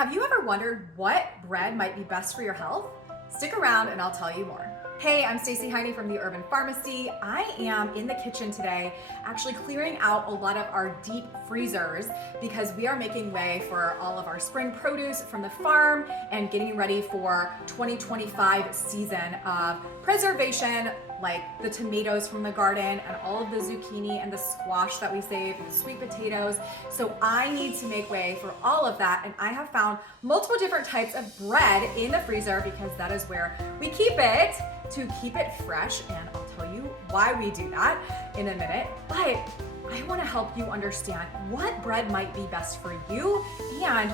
Have you ever wondered what bread might be best for your health? Stick around and I'll tell you more. Hey, I'm Stacey Heine from the Urban Pharmacy. I am in the kitchen today, actually clearing out a lot of our deep freezers because we are making way for all of our spring produce from the farm and getting ready for 2025 season of preservation, like the tomatoes from the garden and all of the zucchini and the squash that we saved, and the sweet potatoes. So I need to make way for all of that, and I have found multiple different types of bread in the freezer because that is where we keep it to keep it fresh, and I'll tell you why we do that in a minute. But I want to help you understand what bread might be best for you and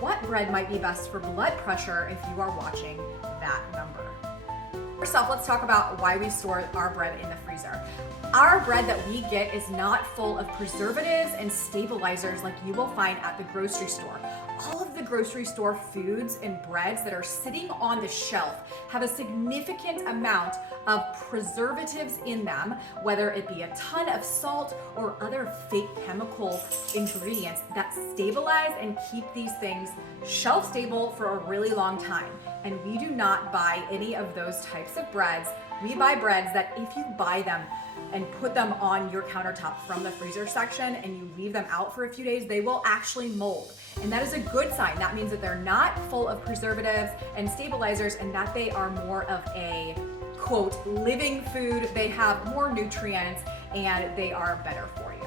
what bread might be best for blood pressure if you are watching that number. First off, let's talk about why we store our bread in the freezer. Our bread that we get is not full of preservatives and stabilizers like you will find at the grocery store. All of the grocery store foods and breads that are sitting on the shelf have a significant amount of preservatives in them, whether it be a ton of salt or other fake chemical ingredients that stabilize and keep these things shelf stable for a really long time. And we do not buy any of those types of breads. We buy breads that if you buy them and put them on your countertop from the freezer section and you leave them out for a few days, they will actually mold. And that is a good sign. That means that they're not full of preservatives and stabilizers and that they are more of a, quote, living food. They have more nutrients and they are better for you.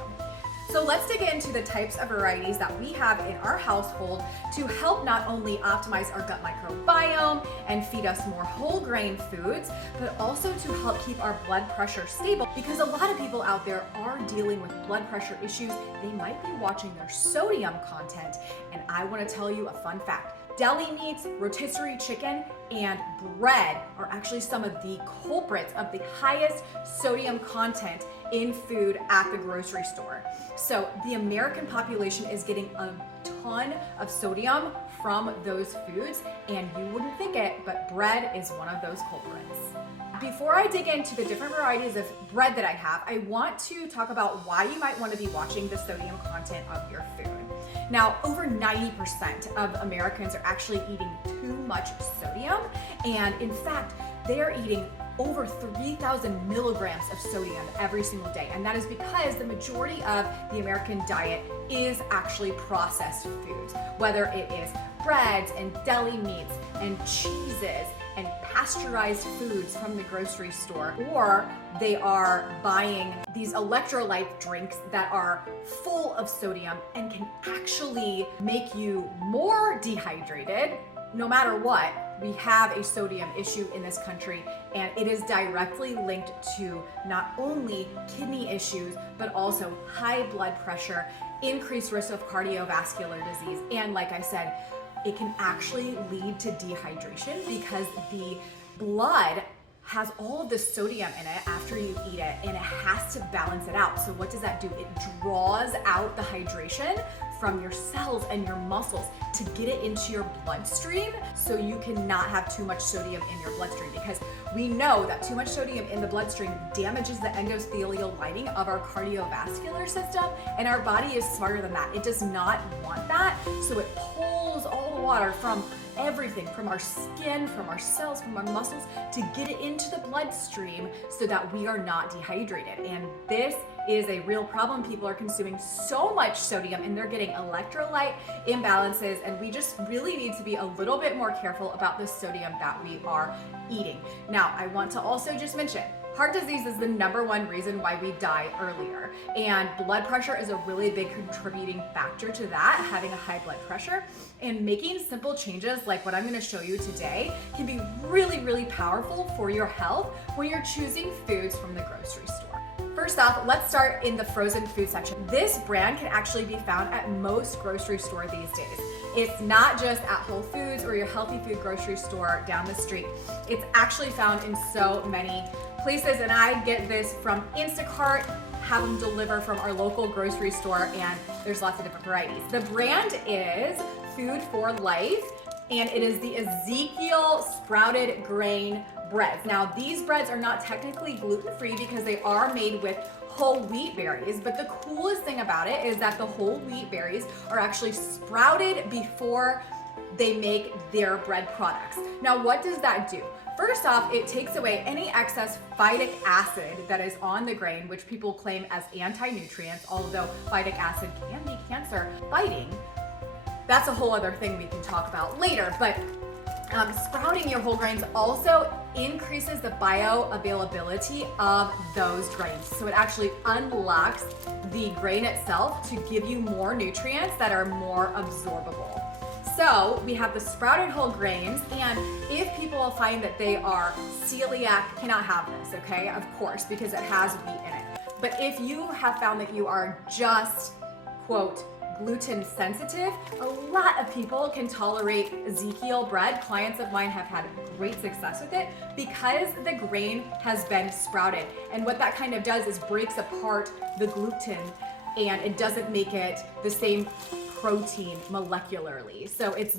So let's dig into the types of varieties that we have in our household to help not only optimize our gut microbiome and feed us more whole grain foods, but also to help keep our blood pressure stable, because a lot of people out there are dealing with blood pressure issues. They might be watching their sodium content, and I want to tell you a fun fact. Deli meats, rotisserie chicken, and bread are actually some of the culprits of the highest sodium content in food at the grocery store. So the American population is getting a ton of sodium from those foods, and you wouldn't think it, but bread is one of those culprits. Before I dig into the different varieties of bread that I have, I want to talk about why you might want to be watching the sodium content of your food. Now, over 90% of Americans are actually eating too much sodium, and in fact, they are eating over 3,000 milligrams of sodium every single day. And that is because the majority of the American diet is actually processed foods, whether it is breads and deli meats and cheeses and pasteurized foods from the grocery store, or they are buying these electrolyte drinks that are full of sodium and can actually make you more dehydrated. No matter what, we have a sodium issue in this country, and it is directly linked to not only kidney issues, but also high blood pressure, increased risk of cardiovascular disease, and like I said, it can actually lead to dehydration because the blood has all of the sodium in it after you eat it, and it has to balance it out. So what does that do? It draws out the hydration from your cells and your muscles to get it into your bloodstream, so you cannot have too much sodium in your bloodstream, because we know that too much sodium in the bloodstream damages the endothelial lining of our cardiovascular system, and our body is smarter than that. It does not want that, so it pulls all the water from everything, from our skin, from our cells, from our muscles, to get it into the bloodstream so that we are not dehydrated. And this is a real problem. People are consuming so much sodium and they're getting electrolyte imbalances, and we just really need to be a little bit more careful about the sodium that we are eating. Now, I want to also just mention, heart disease is the #1 reason why we die earlier, and blood pressure is a really big contributing factor to that, having a high blood pressure. And making simple changes like what I'm going to show you today can be really, really powerful for your health when you're choosing foods from the grocery store. First off, let's start in the frozen food section. This brand can actually be found at most grocery stores these days. It's not just at Whole Foods or your healthy food grocery store down the street. It's actually found in so many places, and I get this from Instacart, have them deliver from our local grocery store, and there's lots of different varieties. The brand is Food for Life, and it is the Ezekiel sprouted grain breads. Now, these breads are not technically gluten-free because they are made with whole wheat berries, but the coolest thing about it is that the whole wheat berries are actually sprouted before they make their bread products. Now, what does that do? First off, it takes away any excess phytic acid that is on the grain, which people claim as anti-nutrients, although phytic acid can be cancer fighting. That's a whole other thing we can talk about later, but sprouting your whole grains also increases the bioavailability of those grains. So it actually unlocks the grain itself to give you more nutrients that are more absorbable. So we have the sprouted whole grains, and if people find that they are celiac, cannot have this, okay? Of course, because it has wheat in it. But if you have found that you are just, quote, gluten sensitive, a lot of people can tolerate Ezekiel bread. Clients of mine have had great success with it because the grain has been sprouted. And what that kind of does is breaks apart the gluten, and it doesn't make it the same protein molecularly. So it's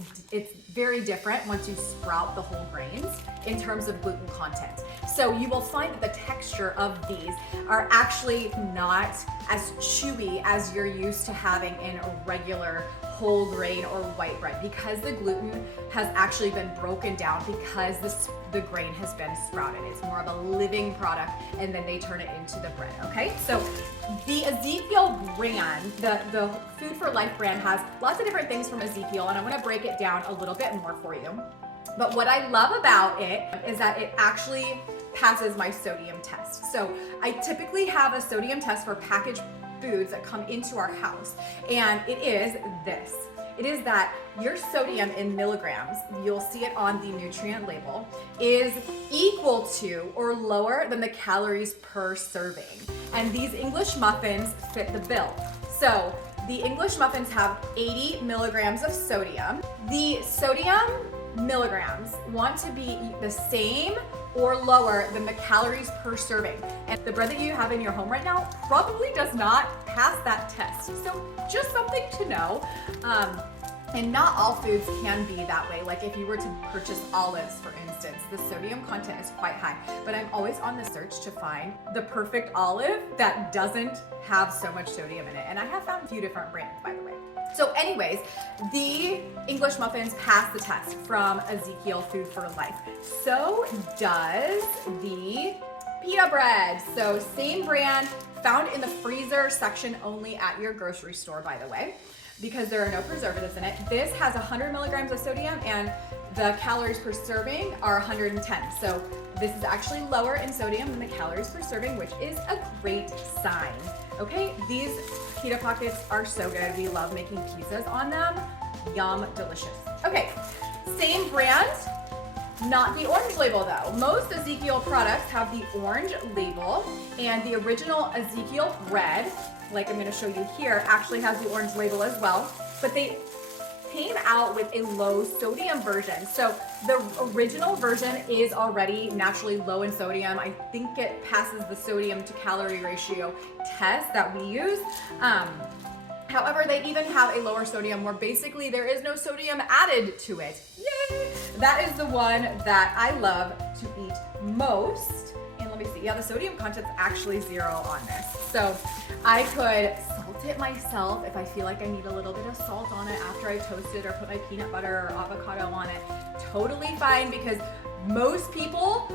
very different once you sprout the whole grains in terms of gluten content. So you will find that the texture of these are actually not as chewy as you're used to having in a regular whole grain or white bread, because the gluten has actually been broken down because the grain has been sprouted. It's more of a living product, and then they turn it into the bread, okay? So the Ezekiel brand, the Food for Life brand, has lots of different things from Ezekiel, and I'm gonna break it down a little bit more for you. But what I love about it is that it actually passes my sodium test. So I typically have a sodium test for packaged foods that come into our house, and it is this. It is that your sodium in milligrams, you'll see it on the nutrient label, is equal to or lower than the calories per serving. And these English muffins fit the bill. So the English muffins have 80 milligrams of sodium. The sodium milligrams want to be the same or lower than the calories per serving. And the bread that you have in your home right now probably does not pass that test. So just something to know. And not all foods can be that way. Like if you were to purchase olives, for instance, the sodium content is quite high, but I'm always on the search to find the perfect olive that doesn't have so much sodium in it. And I have found a few different brands, by the way. So anyways, the English muffins pass the test from Ezekiel Food for Life. So does the pita bread. So same brand, found in the freezer section only at your grocery store, by the way, because there are no preservatives in it. This has 100 milligrams of sodium, and the calories per serving are 110. So this is actually lower in sodium than the calories per serving, which is a great sign. Okay, these pita pockets are so good. We love making pizzas on them. Yum, delicious. Okay, same brand, not the orange label though. Most Ezekiel products have the orange label, and the original Ezekiel bread, like I'm gonna show you here, actually has the orange label as well, but they came out with a low sodium version. So the original version is already naturally low in sodium. I think it passes the sodium to calorie ratio test that we use. However, they even have a lower sodium where basically there is no sodium added to it. Yay! That is the one that I love to eat most. And let me see, yeah, the sodium content's actually 0 on this. So I could salt it myself if I feel like I need a little bit of salt on it after I toast it or put my peanut butter or avocado on it. Totally fine, because most people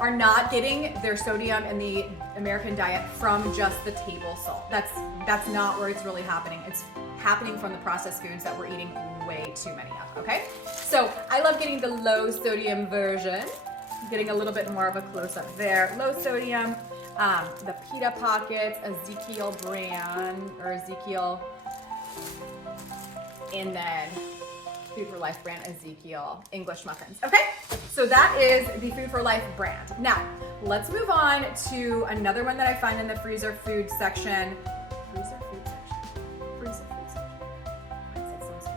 are not getting their sodium in the American diet from just the table salt. That's not where it's really happening. It's happening from the processed foods that we're eating way too many of, okay? So I love getting the low sodium version, getting a little bit more of a close-up there. Low sodium, the pita pockets, Ezekiel brand, or Ezekiel, and then Food for Life brand Ezekiel English muffins. Okay, so that is the Food for Life brand. Now, let's move on to another one that I find in the freezer food section. Freezer food section? Freezer food section.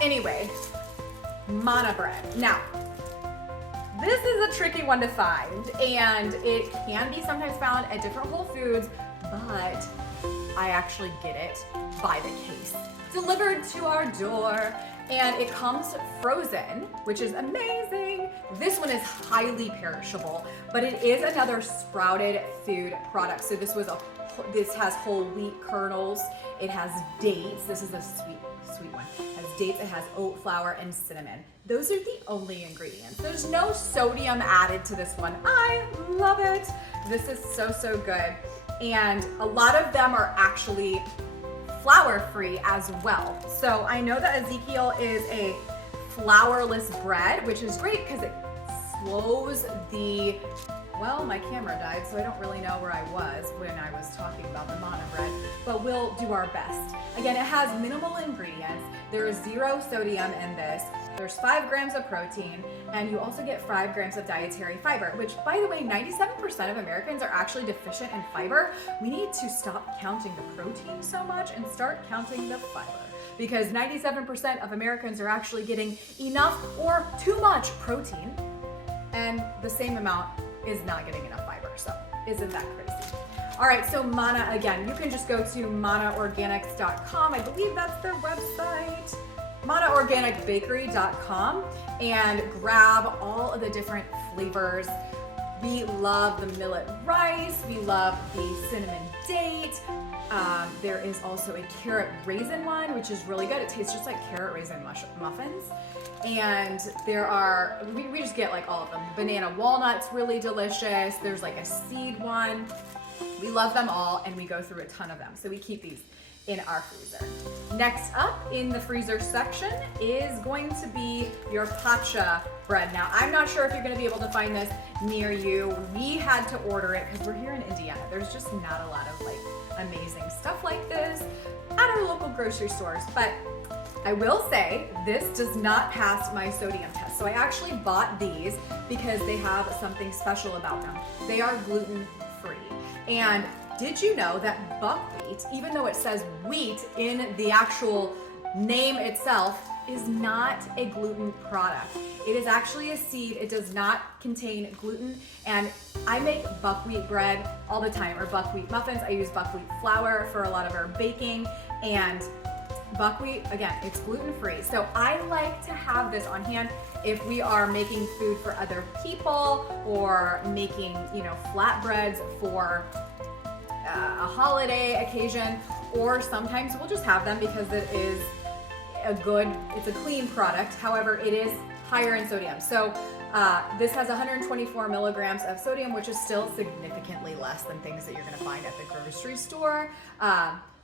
Anyway, manna bread. Now, this is a tricky one to find, and it can be sometimes found at different Whole Foods, but I actually get it by the case, delivered to our door, and it comes frozen, which is amazing. This one is highly perishable, but it is another sprouted food product. So this has whole wheat kernels, it has dates. This is a sweet one. It has dates, it has oat flour and cinnamon. Those are the only ingredients. There's no sodium added to this one. I love it. This is so good. And a lot of them are actually flour-free as well. So I know that Ezekiel is a flourless bread, which is great because it slows the, well, my camera died, so I don't really know where I was when I was talking about the manna bread, but we'll do our best. Again, it has minimal ingredients. There is 0 sodium in this. There's 5 grams of protein, and you also get 5 grams of dietary fiber, which, by the way, 97% of Americans are actually deficient in fiber. We need to stop counting the protein so much and start counting the fiber, because 97% of Americans are actually getting enough or too much protein, and the same amount is not getting enough fiber. So isn't that crazy? All right, so manna, again, you can just go to mannaorganics.com. I believe that's their website. mannaorganicbakery.com and grab all of the different flavors. We love the millet rice. We love the cinnamon date. There is also a carrot raisin one, which is really good. It tastes just like carrot raisin muffins. And there are, we just get like all of them. Banana walnut's really delicious. There's like a seed one. We love them all, and we go through a ton of them. So we keep these in our freezer. Next up in the freezer section is going to be your pacha bread. Now, I'm not sure if you're gonna be able to find this near you. We had to order it because we're here in Indiana. There's just not a lot of like amazing stuff like this at our local grocery stores. But I will say this does not pass my sodium test. So I actually bought these because they have something special about them. They are gluten-free. And did you know that buckwheat, even though it says wheat in the actual name itself, is not a gluten product? It is actually a seed. It does not contain gluten. And I make buckwheat bread all the time, or buckwheat muffins. I use buckwheat flour for a lot of our baking. And buckwheat, again, it's gluten-free. So I like to have this on hand if we are making food for other people, or making, flatbreads for a holiday occasion, or sometimes we'll just have them because it is it's a clean product. However, it is higher in sodium. So this has 124 milligrams of sodium, which is still significantly less than things that you're gonna find at the grocery store.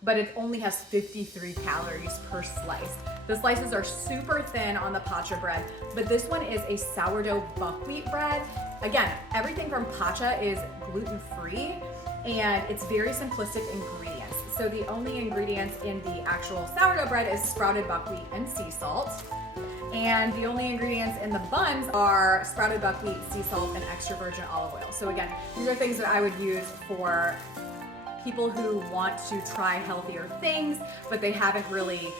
But it only has 53 calories per slice. The slices are super thin on the pacha bread, but this one is a sourdough buckwheat bread. Again, everything from pacha is gluten-free, and it's very simplistic ingredients. So the only ingredients in the actual sourdough bread is sprouted buckwheat and sea salt. And the only ingredients in the buns are sprouted buckwheat, sea salt, and extra virgin olive oil. So again, these are things that I would use for people who want to try healthier things, but they haven't really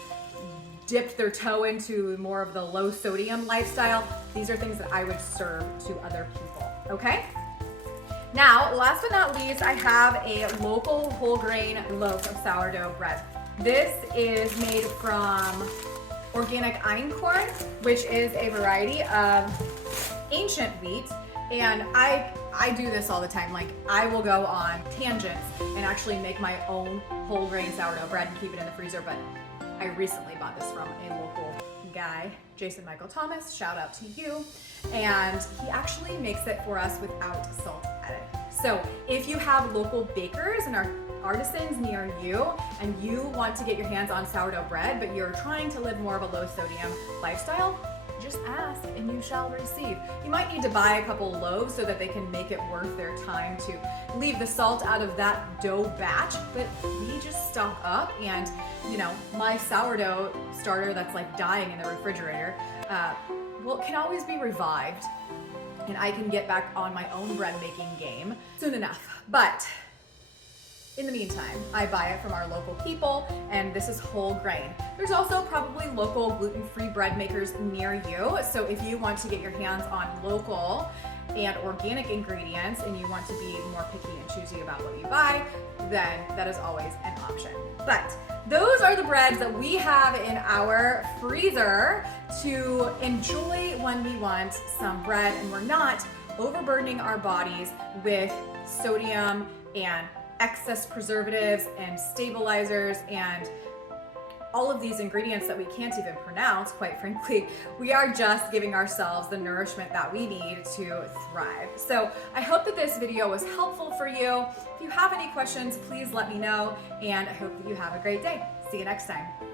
dipped their toe into more of the low sodium lifestyle. These are things that I would serve to other people, okay? Now, last but not least, I have a local whole grain loaf of sourdough bread. This is made from organic einkorn, which is a variety of ancient wheat. And I do this all the time. Like, I will go on tangents and actually make my own whole grain sourdough bread and keep it in the freezer. But I recently bought this from a local guy, Jason Michael Thomas, shout out to you. And he actually makes it for us without salt added. So if you have local bakers and artisans near you, and you want to get your hands on sourdough bread, but you're trying to live more of a low sodium lifestyle, just ask and you shall receive. You might need to buy a couple loaves so that they can make it worth their time to leave the salt out of that dough batch, but we just stock up. And my sourdough starter that's like dying in the refrigerator, can always be revived, and I can get back on my own bread making game soon enough. But in the meantime, I buy it from our local people, and this is whole grain. There's also probably local gluten-free bread makers near you. So if you want to get your hands on local and organic ingredients, and you want to be more picky and choosy about what you buy, then that is always an option. But those are the breads that we have in our freezer to enjoy when we want some bread and we're not overburdening our bodies with sodium and excess preservatives and stabilizers and all of these ingredients that we can't even pronounce, quite frankly, we are just giving ourselves the nourishment that we need to thrive. So I hope that this video was helpful for you. If you have any questions, please let me know, and I hope that you have a great day. See you next time.